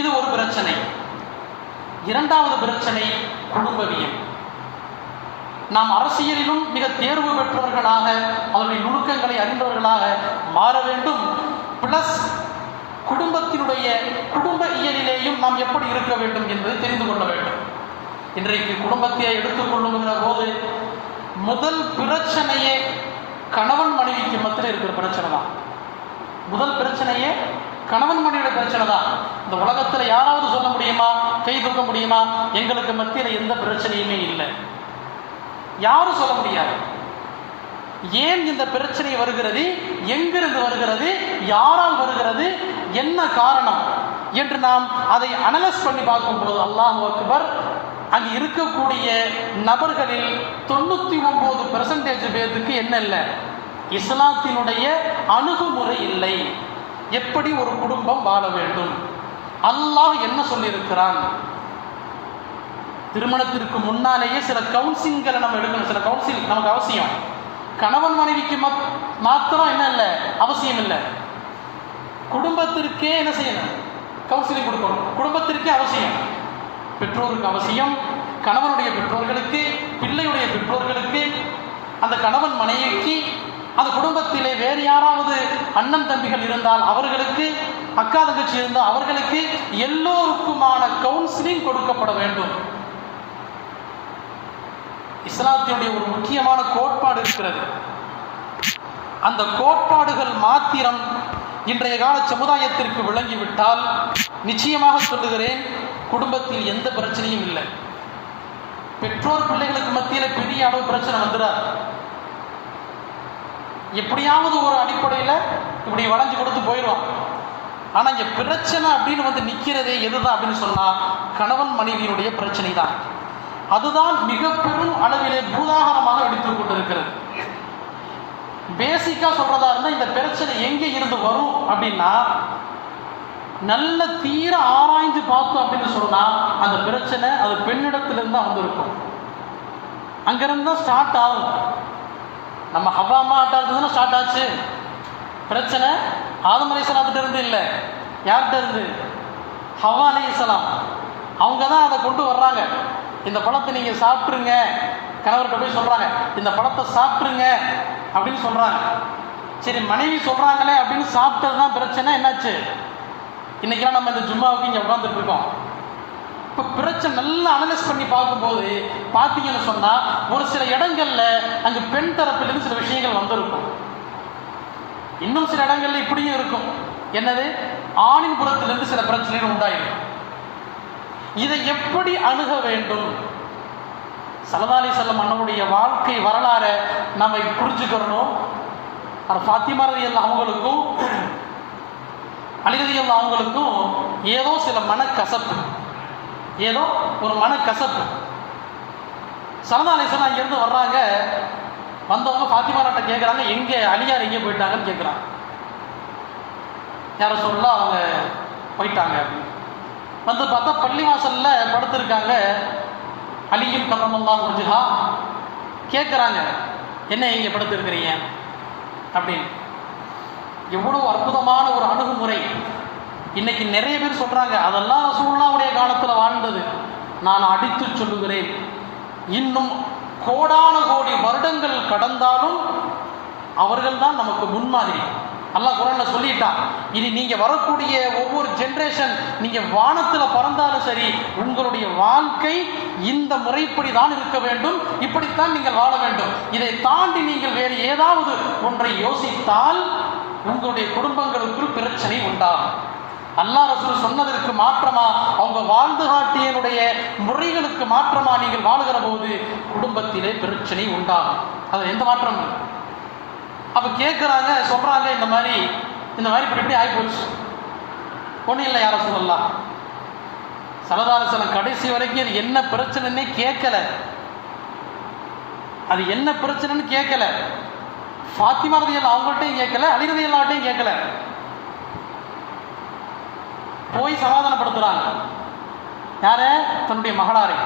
இது ஒரு பிரச்சனை. இரண்டாவது பிரச்சனை குடும்பவியல். நாம் அரசியலிலும் மிக தேர்வு பெற்றவர்களாக, அதனுடைய நுணுக்கங்களை அறிந்தவர்களாக மாற வேண்டும். பிளஸ் குடும்பத்தினுடைய குடும்ப இயலிலேயும் நாம் எப்படி இருக்க வேண்டும் என்பதை தெரிந்து கொள்ள வேண்டும். இன்றைக்கு குடும்பத்தை எடுத்துக்கொள்ளுகிற போது முதல் பிரச்சனையே கணவன் மனைவிக்கு மத்தியில் இருக்கிற பிரச்சனை தான். முதல் பிரச்சனையே கணவன் மனைவியோட பிரச்சனை தான். இந்த உலகத்தில் யாராவது சொல்ல முடியுமா, கை தூக்க முடியுமா, எங்களுக்கு மத்தியில் எந்த பிரச்சனையுமே இல்லை? யாரும் சொல்ல முடியாது. ஏன் இந்த பிரச்சனை வருகிறது, எங்கிருந்து வருகிறது, யாரால் வருகிறது, என்ன காரணம் என்று நாம் அதை அனலைஸ் பண்ணி பார்க்கும்போது அல்லாஹ் அக்பர், அங்கு இருக்கக்கூடிய நபர்களில் 99% பேருக்கு என்ன இல்லை, இஸ்லாத்தினுடைய அணுகுமுறை இல்லை. எப்படி ஒரு குடும்பம் வாழ வேண்டும், அல்லாஹ் என்ன சொல்லியிருக்கிறான். திருமணத்திற்கு முன்னாலேயே சில கவுன்சிலிங்களை நம்ம எடுக்கணும். சில கவுன்சில் நமக்கு அவசியம். கணவன் மனைவிக்கு மாத்திரம் என்ன இல்லை, அவசியம் இல்லை. குடும்பத்திற்கே என்ன செய்யணும், கவுன்சிலிங் கொடுக்கணும். குடும்பத்திற்கே அவசியம். பெற்றோருக்கு அவசியம், கணவனுடைய பெற்றோர்களுக்கு, பிள்ளையுடைய பெற்றோர்களுக்கு, அந்த கணவன் மனைவிக்கு, அந்த குடும்பத்திலே வேறு யாராவது அண்ணன் தம்பிகள் இருந்தால் அவர்களுக்கு, அக்கா தங்கச்சி இருந்தால் அவர்களுக்கு, எல்லோருக்குமான கவுன்சிலிங் கொடுக்கப்பட வேண்டும். இஸ்லாத்தினுடைய ஒரு முக்கியமான கோட்பாடு இருக்கிறது. அந்த கோட்பாடுகள் மாத்திரம் இன்றைய கால சமுதாயத்திற்கு விளங்கிவிட்டால் நிச்சயமாக சொல்லுகிறேன், குடும்பத்தில் எந்த பிரச்சனையும் இல்லை. பெற்றோர் பிள்ளைகளுக்கு மத்தியில் பெரிய அளவு பிரச்சனை வந்துடாது. எப்படியாவது ஒரு அடிப்படையில் இப்படி வளைஞ்சு கொடுத்து போயிடுவான். ஆனால் இங்கே பிரச்சனை அப்படின்னு வந்து நிற்கிறதே எதுதான் அப்படின்னு சொன்னால் கணவன் மனைவியினுடைய பிரச்சனை தான். அதுதான் மிக பெரும் அளவிலே பூதாகரமாக எடுத்துக் கொண்டிருக்கிறது. பேசிக்கா சொல்றதா இருந்தால் இந்த பிரச்சனை எங்கே இருந்து வரும் அப்படின்னா, நல்ல தீர ஆராய்ந்து பார்த்தோம் அப்படின்னு சொன்னா அந்த பிரச்சனை அது பெண்ணிடத்திலிருந்து தான் வந்திருக்கும். அங்கிருந்து தான் ஸ்டார்ட் ஆகும். நம்ம ஹவ்வா அம்மாட்ட இருந்ததுன்னா ஸ்டார்ட் ஆச்சு பிரச்சனை. ஆதம் அலைஹிஸ்ஸலாம்கிட்ட இருந்து இல்லை, யார்கிட்ட இருந்து? ஹவ்வா அலைஹிஸ்ஸலாம். அவங்க தான் அதை கொண்டு வர்றாங்க. இந்த பழத்தை நீங்கள் சாப்பிட்ருங்க, கணவர்கிட்ட போய் சொல்கிறாங்க, இந்த பழத்தை சாப்பிட்ருங்க அப்படின்னு சொல்கிறாங்க. சரி, மனைவி சொல்கிறாங்களே அப்படின்னு சாப்பிட்டது தான் பிரச்சனை. என்னாச்சு? இன்றைக்கெல்லாம் நம்ம இந்த ஜும்மாவுக்கு இங்கே உட்காந்துட்டு இருக்கோம். இப்போ பிரச்சனை நல்லா அனலைஸ் பண்ணி பார்க்கும்போது பார்த்தீங்கன்னு சொன்னால் ஒரு சில இடங்களில் அங்கே பெண் தரப்பிலிருந்து சில விஷயங்கள் வந்திருக்கும். இன்னும் சில இடங்கள்ல இப்படியும் இருக்கும். என்னது? ஆணின் புறத்திலிருந்து சில பிரச்சனைகள் உண்டாயிருக்கும். இதை எப்படி அணுக வேண்டும்? ஸல்லல்லாஹு அலைஹி வஸல்லம் அண்ணனுடைய வாழ்க்கை வரலாறை நம்ம புரிஞ்சுக்கிறணும். ஃபாத்திமா ரலியல்லாஹு அவங்களுக்கும் அலி ரலியல்லாஹு அவங்களுக்கும் ஏதோ சில மனக்கசப்பு, ஏதோ ஒரு மனக்கசப்பு. ஸல்லல்லாஹு அலைஹி வஸல்லம் அங்கிருந்து வர்றாங்க. வந்தவங்க ஃபாத்திமாட்ட கேட்குறாங்க, எங்கே அலியார் எங்கே போயிட்டாங்கன்னு கேட்குறாங்க. யாரை சொல்ல அவங்க போயிட்டாங்க அப்படின்னு வந்து பார்த்தா பள்ளிவாசல்ல படுத்திருக்காங்க. அலியும் கர்ரமல்லாஹு வஜ்ஹா கேட்குறாங்க, என்ன இங்கே படுத்திருக்கிறீங்க அப்படின்னு. எவ்வளோ அற்புதமான ஒரு அணுகுமுறை. இன்னைக்கு நிறைய பேர் சொல்றாங்க, அதெல்லாம் ரசூலுல்லாஹ்வுடைய காலத்தில் வாழ்ந்தது. நான் அடித்து சொல்லுகிறேன், இன்னும் கோடான கோடி வருடங்கள் கடந்தாலும் அவர்கள் தான் நமக்கு முன்மாதிரி. அல்லாஹ் குர்ஆன்ல சொல்லிட்டான், இனி நீங்க வரக்கூடிய ஒவ்வொரு ஜெனரேஷன், நீங்க வானத்துல பறந்தாலும் சரி, உங்களுடைய வாழ்க்கை இந்த முறைப்படி தான் இருக்க வேண்டும், இப்படித்தான் நீங்கள் வாழ வேண்டும். இதை தாண்டி நீங்கள் வேறு ஏதாவது ஒன்றை யோசித்தால் உங்களுடைய குடும்பங்களுக்குள் பிரச்சனை உண்டாகும். அல்லாஹ் ரசூல் சொன்னதற்கு மாற்றமா, அவங்க வாழ்ந்து காட்டியனுடைய முறைகளுக்கு மாற்றமா நீங்கள் வாழுகிற போது குடும்பத்திலே பிரச்சனை உண்டாகும். அது எந்த மாற்றம்? அப்போ கேட்குறாங்க, சொல்கிறாங்க, இந்த மாதிரி இப்படி ஆகிப்போச்சு. ஒன்றும் இல்லை யாரை சொல்லலாம். ஸல்லல்லாஹு அலைஹி வஸல்லம் கடைசி வரைக்கும் அது என்ன பிரச்சனைன்னே கேட்கல. அது என்ன பிரச்சனைன்னு கேட்கல. ஃபாத்திமா ரலியல்லாஹு அவங்கள்ட்டையும் கேட்கல, அலி ரலியல்லாஹுட்டையும் கேட்கல. போய் சமாதானப்படுத்துறாங்க. யார? தன்னுடைய மகளாரை.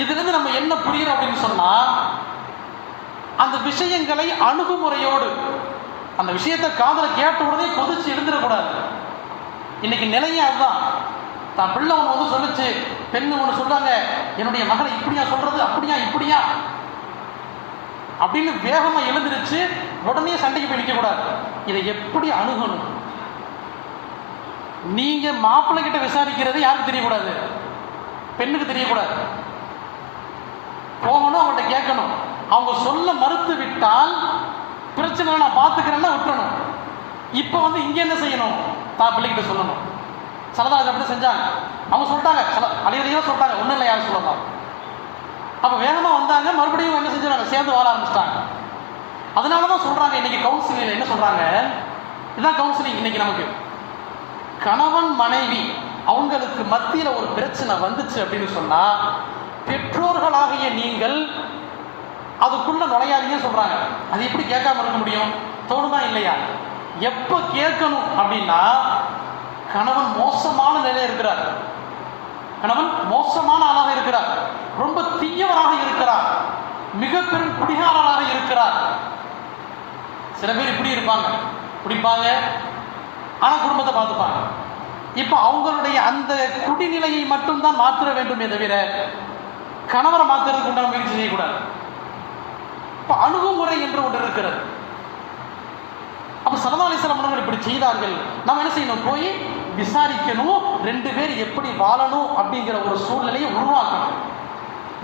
இதுலேருந்து நம்ம என்ன புரியுறோம் அப்படின்னு சொன்னா, அந்த விஷயங்களை அணுகுமுறையோடு அந்த விஷயத்தை காதல கேட்ட உடனே கொதிச்சு எழுந்துடக்கூடாது. இன்னைக்கு நிலையே அதுதான். தான் பிள்ளை ஒன்று வந்து சொல்லிச்சு, பெண்ணு ஒன்று சொல்றாங்க, என்னுடைய மகளை இப்படியா சொல்றது, அப்படியா இப்படியா அப்படின்னு வேகமா எழுந்திருச்சு உடனே சண்டைக்கு போய் நிற்க கூடாது. இதை எப்படி அணுகணும்? நீங்க மாப்பிள்ளை கிட்ட விசாரிக்கிறது யாருக்கு தெரியக்கூடாது, பெண்ணுக்கு தெரியக்கூடாது. போகணும், அவங்கள்ட்ட கேட்கணும். அவங்க சொல்ல மறுத்து விட்டால் பிரச்சனை நான் பார்த்துக்கிறேன்னா விட்டுறணும். இப்போ வந்து இங்க என்ன செய்யணும்? தான் பிள்ளைகிட்ட சொல்லணும். சரதாஜ் அப்படி செஞ்சாங்க. அவங்க சொல்லிட்டாங்க, அழியதையும் சொல்லிட்டாங்க, ஒன்றும் இல்லை யாரும் சொல்லலாம். அப்போ வேகமாக வந்தாங்க, மறுபடியும் என்ன செஞ்சாங்க, சேர்ந்து வாழ ஆரம்பிச்சிட்டாங்க. அதனால தான் சொல்றாங்க இன்னைக்கு கவுன்சிலிங் என்ன சொல்றாங்க, இதுதான் கவுன்சிலிங் இன்னைக்கு நமக்கு. கணவன் மனைவி அவங்களுக்கு மத்தியில் ஒரு பிரச்சனை வந்துச்சு அப்படின்னு சொன்னா பெற்றோர்களாகிய நீங்கள் அதுக்குள்ள நுழையாதீங்க சொல்றாங்க. அது எப்படி கேட்காம இருக்க முடியும்? தோணுமா இல்லையா? எப்ப கேட்கணும் அப்படின்னா, கணவன் மோசமான நிலையில இருக்கிறார், கணவன் மோசமான ஆளாக இருக்கிறார், ரொம்ப தீயவராக இருக்கிறார், மிக பெரும் குடிகாரராக இருக்கிறார். சில பேர் இப்படி இருப்பாங்க, குடிப்பாங்க, ஆனா குடும்பத்தை பார்த்துப்பாங்க. இப்ப அவங்களுடைய அந்த குடிநிலையை மட்டும்தான் மாற்ற வேண்டுமே தவிர கணவரை மாற்றுறதுக்கு உண்டான முயற்சி செய்யக்கூடாது. இப்ப அணுகுமுறை என்று ஒன்று இருக்கிறது. அப்ப ஸல்லல்லாஹு அலைஹி வஸல்லம் இப்படி செய்தார்கள். நாம் என்ன செய்யணும்? போய் விசாரிக்கணும், ரெண்டு பேர் எப்படி வாழணும் அப்படிங்கிற ஒரு சூழ்நிலையை உருவாக்கணும்.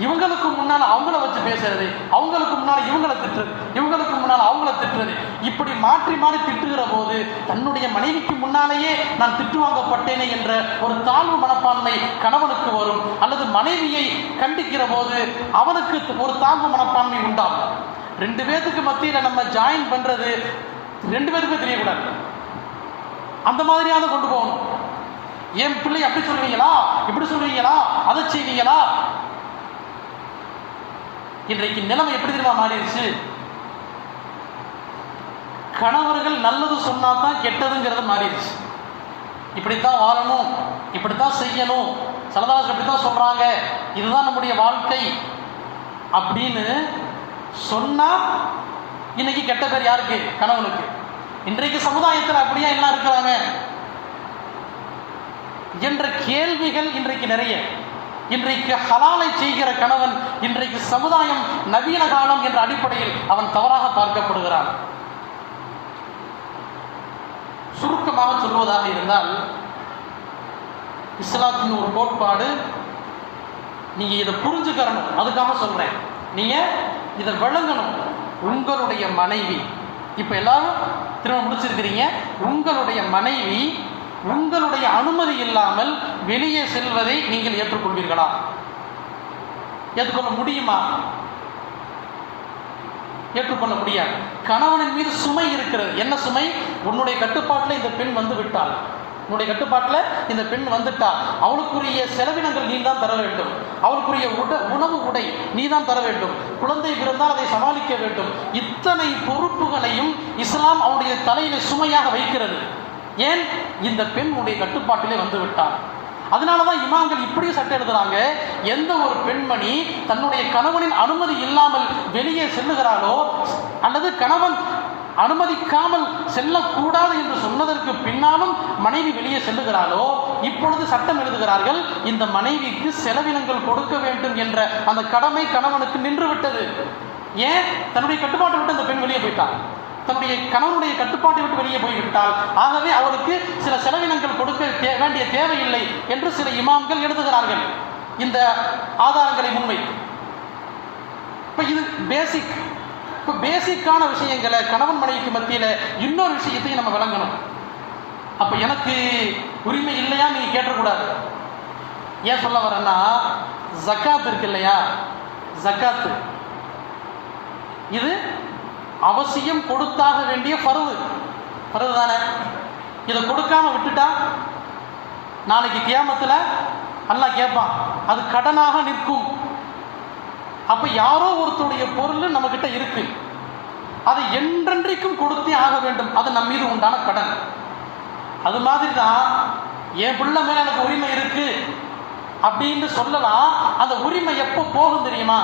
இவங்களுக்கு முன்னால அவங்கள வச்சு பேசுறது, அவங்களுக்கு முன்னால இவங்களை திட்டுறது, இவங்களுக்கு முன்னால அவங்கள திட்டுறது, இப்படி மாற்றி மாறி திட்டுகிற போது தன்னுடைய மனைவிக்கு முன்னாலேயே நான் திட்டு வாங்கப்பட்டேனே என்ற ஒரு தாழ்வு மனப்பான்மை கணவனுக்கு வரும். அல்லது மனைவியை கண்டிக்கிற போது அவனுக்கு ஒரு தாழ்வு மனப்பான்மை உண்டாகும். ரெண்டு பேருக்கு மத்தியில் நம்ம ஜாயின் பண்றது ரெண்டு பேருக்குமே தெரியக்கூடாது. அந்த மாதிரியான கொண்டு போகணும். என் பிள்ளை அப்படி சொல்லுவீங்களா, இப்படி சொல்லுவீங்களா, அதை செய்வீங்களா? இன்றைக்கு நிலைமை எப்படி தெரியுமா மாறிடுச்சு? கணவர்கள் நல்லது சொன்னா தான் கெட்டதுங்கிறது மாறிடுச்சு. இப்படித்தான் வாழணும், இப்படித்தான் செய்யணும், சலதாஸ் இப்படித்தான் சொல்றாங்க, இதுதான் நம்முடைய வாழ்க்கை அப்படின்னு சொன்னா இன்னைக்கு கெட்ட பேர் யாருக்கு? கணவனுக்கு. இன்றைக்கு சமுதாயத்தில் அப்படியா எல்லாம் இருக்கிறாங்க என்ற கேள்விகள் இன்றைக்கு நிறைய. இன்றைக்கு ஹலாலை செய்கிற கணவன் இன்றைக்கு சமுதாயம் நவீன காலம் என்ற அடிப்படையில் அவன் தவறாக பார்க்கப்படுகிறான். சுருக்கமாக சொல்வதாக இருந்தால், இஸ்லாத்தின் ஒரு கோட்பாடு, நீங்க இதை புரிஞ்சுக்கணும், அதுக்காக சொல்றேன், நீங்க இதை விளங்கணும். உங்களுடைய மனைவி, இப்ப எல்லாரும் திருமணம் முடிச்சிருக்கிறீங்க, உங்களுடைய மனைவி உங்களுடைய அனுமதி இல்லாமல் வெளியே செல்வதை நீங்கள் ஏற்றுக்கொள்வீர்களா? ஏற்றுக்கொள்ள முடியுமா? ஏற்றுக்கொள்ள முடியாது. கணவனின் மீது சுமை இருக்கிறது. என்ன சுமை? உன்னுடைய கட்டுப்பாட்டில் இந்த பெண் வந்து விட்டாள், உன்னுடைய கட்டுப்பாட்டில் இந்த பெண் வந்துட்டால் அவளுக்குரிய செலவினங்கள் நீ தான் தர வேண்டும், அவளுக்குரிய உணவு உடை நீ தான் தர வேண்டும், குழந்தை பிறந்தால் அதை சமாளிக்க வேண்டும். இத்தனை பொறுப்புகளையும் இஸ்லாம் அவனுடைய தலையில சுமையாக வைக்கிறது. ஏன்? இந்த பெண் உடைய கட்டுப்பாட்டிலே வந்து விட்டார். அதனாலதான் இமாம்கள் இப்படியும் சட்டம் எழுதுறாங்க, எந்த ஒரு பெண்மணி தன்னுடைய கணவனின் அனுமதி இல்லாமல் வெளியே செல்லுகிறாளோ, அல்லது கணவன் அனுமதிக்காமல் செல்லக்கூடாது என்று சொன்னதற்கு பின்னாலும் மனைவி வெளியே செல்லுகிறாளோ, இப்பொழுது சட்டம் எழுதுகிறார்கள், இந்த மனைவிக்கு செலவினங்கள் கொடுக்க வேண்டும் என்ற அந்த கடமை கணவனுக்கு நின்று விட்டது. ஏன்? தன்னுடைய கட்டுப்பாட்டை விட்டு அந்த பெண் வெளியே போயிட்டாள், தன்னுடைய கணவனுடைய கட்டுப்பாட்டை விட்டு வெளியே போய்விட்டால், ஆகவே அவளுக்கு சில செலவினங்கள் கொடுக்க வேண்டிய தேவையில்லை என்று சில இமாம்கள் எழுதுகிறார்கள். இந்த ஆதாரங்களை முன்வைத்து இப்ப இது பேசிக். இப்ப பேசிக்கான விஷயங்களை கணவன் மனைவிக்கு மத்தியில இன்னொரு விஷயத்தையும் நம்ம விளங்கணும். அப்ப எனக்கு உரிமை இல்லையா நீங்க கேட்டக்கூடாது. ஏன் சொல்ல வரேன்னா, ஜக்காத் இருக்கு இல்லையா, ஜக்காத்து இது அவசியம் கொடுத்தாக வேண்டிய ஃபர்து தானே. இதை கொடுக்காம விட்டுட்டா நாளைக்கு கியாமத்துல அல்லாஹ் கேட்பான், அது கடனாக நிற்கும். அப்ப யாரோ ஒருத்தருடைய பொருள் நம்ம கிட்ட இருக்கு, அதை என்றென்றைக்கும் கொடுத்தே ஆக வேண்டும், அது நம்ம மீது உண்டான கடன். அது மாதிரி தான் என் பிள்ளை மேல எனக்கு உரிமை இருக்கு அப்படின்னு சொல்லலாம். அந்த உரிமை எப்போ போகும் தெரியுமா?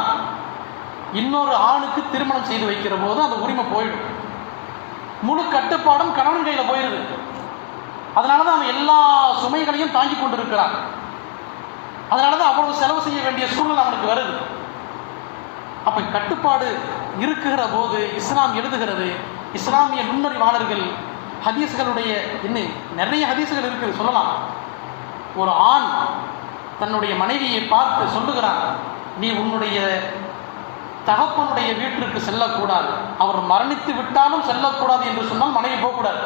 இன்னொரு ஆணுக்கு திருமணம் செய்து வைக்கிற போது அந்த உரிமை போயிடும். முழு கட்டுப்பாடும் கணவன் கையில போயிருது. அதனாலதான் அவன் எல்லா சுமைகளையும் தாங்கி கொண்டிருக்கிறான். அதனாலதான் அவ்வளவு செலவு செய்ய வேண்டிய சூழ்நிலை அவனுக்கு வருது. அப்ப கட்டுப்பாடு இருக்குகிற போது இஸ்லாம் எழுதுகிறது, இஸ்லாமிய நுண்ணறிவாளர்கள் ஹதீஸ்களுடைய இன்னும் நிறைய ஹதீஸ்கள் இருக்குது சொல்லலாம். ஒரு ஆண் தன்னுடைய மனைவியை பார்த்து சொல்லுகிறான், நீ உன்னுடைய தகப்பனுடைய வீட்டிற்கு செல்லக்கூடாது, அவர் மரணித்து விட்டாலும் செல்லக்கூடாது என்று சொன்னால் மனைவி போகக்கூடாது.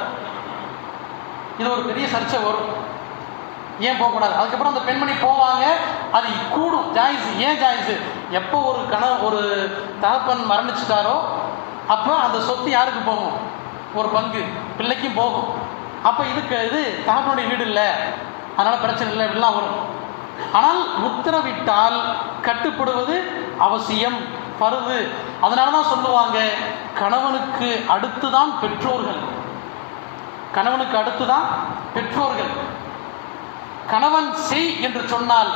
இது ஒரு பெரிய சர்ச்சை வரும், ஏன் போகக்கூடாது. அதுக்கப்புறம் அந்த பெண்மணி போவாங்க, அது கூடும் ஜாயிஸ். ஏன் ஜாயிஸ்? எப்போ ஒரு தகப்பன் மரணிச்சுட்டாரோ அப்போ அந்த சொத்து யாருக்கு போகும்? ஒரு பங்கு பிள்ளைக்கும் போகும். அப்போ இது தகப்பனுடைய வீடு இல்லை, அதனால பிரச்சனை இல்லை, இப்படிலாம் வரும். ஆனால் உத்தரவிட்டால் கட்டுப்படுவது அவசியம், பருது. அதனாலதான் சொல்லுவாங்க, கணவனுக்கு அடுத்துதான் பெற்றோர்கள், கணவனுக்கு அடுத்துதான் பெற்றோர்கள். கணவன் செய் என்று சொன்னால்,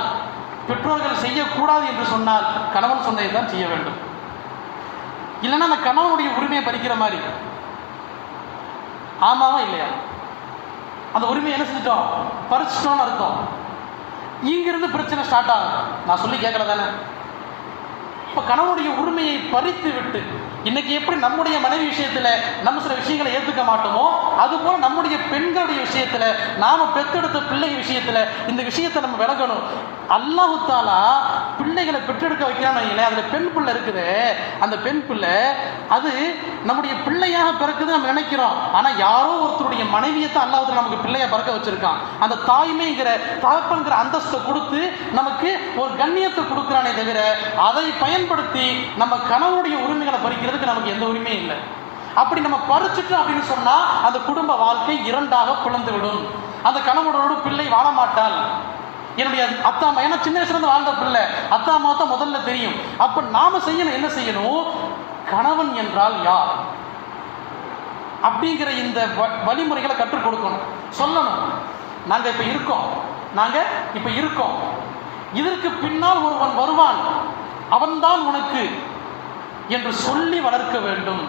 பெற்றோர்கள் செய்யக்கூடாது என்று சொன்னால் கணவன் சொன்னதை தான் செய்ய வேண்டும். இல்லைன்னா அந்த கணவனுடைய உரிமையை பறிக்கிற மாதிரி. ஆமாவா இல்லையா? அந்த உரிமையை என்ன செஞ்சிட்டோம்? பறிச்சிட்டோம்னு அர்த்தம். இங்கிருந்து பிரச்சனை ஸ்டார்ட் ஆகும். நான் சொல்லி கேட்கல தானே? இப்ப கணவனுடைய உரிமையை பறித்து விட்டு, இன்னைக்கு எப்படி நம்முடைய மனைவி விஷயத்துல நம்ம சில விஷயங்களை ஏற்றுக்க மாட்டோமோ, அது போல நம்முடைய பெண்களுடைய விஷயத்துல, நாம பெற்றெடுத்த பிள்ளை விஷயத்துல இந்த விஷயத்தை நம்ம விளக்கணும். அல்லாஹு தாலா பிள்ளைகளை பெற்றெடுக்க வைக்கிறான்னு, அதுல பெண் பிள்ளை இருக்குது, அந்த பெண் பிள்ளை அது நம்முடைய பிள்ளையாக பிறக்குது நம்ம நினைக்கிறோம். ஆனா யாரோ ஒருத்தருடைய மனைவியத்தான் அல்லாஹ் நமக்கு பிள்ளைய பிறக்க வச்சிருக்கான். அந்த தாய்மைங்கிற தகப்பன்கிற அந்தஸ்தை கொடுத்து நமக்கு ஒரு கண்ணியத்தை கொடுக்கிறானே தவிர, அதை பயன்படுத்தி நம்ம கணவனுடைய உரிமைகளை பறிக்கிறதுக்கு நமக்கு எந்த உரிமையும் இல்லை. அப்படி நம்ம பறிச்சுட்டோம் அப்படின்னு சொன்னா அந்த குடும்ப வாழ்க்கை இரண்டாக பிளந்து விடும். அந்த கணவனோடு பிள்ளை வாழ மாட்டாள். என்னுடைய அத்தா அம்மா, ஏன்னா சின்ன வயசுல இருந்து வாழ்ந்த பிள்ளை, அத்தா அம்மா தான் முதல்ல தெரியும். அப்ப நாம செய்யணும், என்ன செய்யணும்? கணவன் என்றால் யார் அப்படிங்கிற இந்த வழிமுறைகளை கற்றுக் கொடுக்கணும், சொல்லணும். நாங்க இப்ப இருக்கோம், இதற்கு பின்னால் ஒருவன் வருவான், அவன்தான் உனக்கு என்று சொல்லி வளர்க்க வேண்டும்.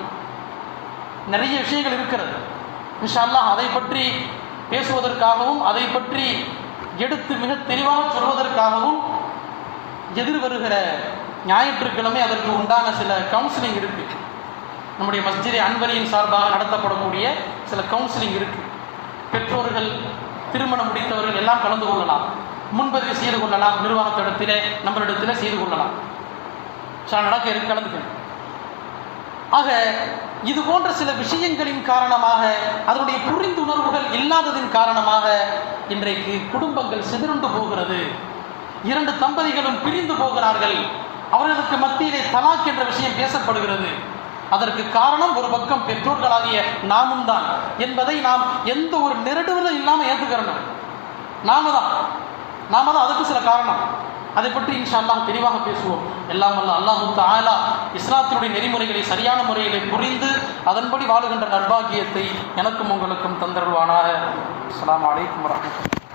நிறைய விஷயங்கள் இருக்கிறது. இன்ஷா அல்லாஹ் அதை பற்றி பேசுவதற்காகவும், அதை பற்றி எடுத்து மிக தெளிவாக சொல்வதற்காகவும் எதிர் வருகிற ஞாயிற்றுக்கிழமை அதற்கு உண்டான சில கவுன்சிலிங் இருக்கு. நம்முடைய மஸ்ஜித் அன்வரியின் சார்பாக நடத்தப்படக்கூடிய சில கவுன்சிலிங் இருக்கு. பெற்றோர்கள், திருமணம் முடித்தவர்கள் எல்லாம் கலந்து கொள்ளலாம், முன்பதிவு செய்து கொள்ளலாம், நிர்வாகத்திடத்திலே நம்மளிடத்திலே செய்து கொள்ளலாம். நடக்க இருக்கு, கலந்துக்கணும். ஆக இது போன்ற சில விஷயங்களின் காரணமாக, அதனுடைய புரிந்துணர்வுகள் இல்லாததின் காரணமாக இன்றைக்கு குடும்பங்கள் சிதறுண்டு போகிறது. இரண்டு தம்பதிகளும் பிரிந்து போகிறார்கள். அவர்களுக்கு மத்தியிலே தலாக் என்ற விஷயம் பேசப்படுகிறது. அதற்கு காரணம் ஒரு பக்கம் பெற்றோர்களாகிய நாமும் தான் என்பதை நாம் எந்த ஒரு நெருடுவதும் இல்லாமல் ஏற்றுக்கிறோம். நாம தான் அதுக்கு சில காரணம். அதை பற்றி இன்ஷா அல்லாஹ் தெளிவாக பேசுவோம். எல்லாம் வல்ல அல்லாஹ் தஆலா இஸ்லாத்தினுடைய நெறிமுறைகளை சரியான முறையிலே புரிந்து அதன்படி வாழுகின்ற நற்பாக்கியத்தை எனக்கும் உங்களுக்கும் தந்தருள்வானாக. அஸ்ஸலாமு அலைக்கும் வரஹ்மத்துல்லாஹி.